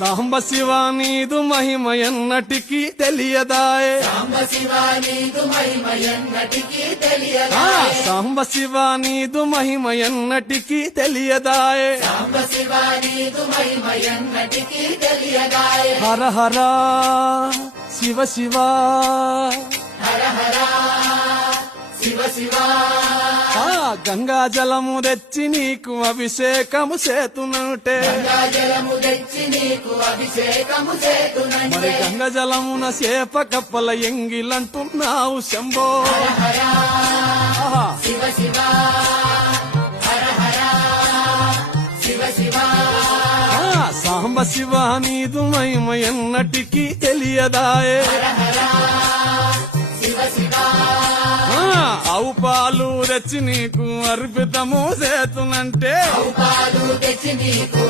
సాంబ శివ నీదు మహిమ ఎన్నటికీ తెలియదాయే సాంబ శివ నీదు మహిమ ఎన్నటికీ ఆ, తెలియదాయే సాంబ శివ నీదు మహిమ ఎన్నటికీ తెలియదాయే సాంబ శివ నీదు మహిమ ఎన్నటికీ తెలియదాయే హర హర శివ శివ హర హర శివ శివ ఆ, గంగా జలము తెచ్చి నీకు అభిషేకము చేతునంటే గంగాజలము తెచ్చి నీకు అభిషేకము మరి చేతునంటే గంగ జలమున చేప కప్పల ఎంగిలంటున్నావు శంభో హర ఆహా. శివ శివ హర హర శివ శివ ఆ, సాంబ శివ నీదు మహిమ ఎన్నటికీ తెలియదాయే శివ శివ ఆ, ఆవు పాలు తెచ్చి నీకు అర్పితము చేతునంటే పాలు తెచ్చి నీకు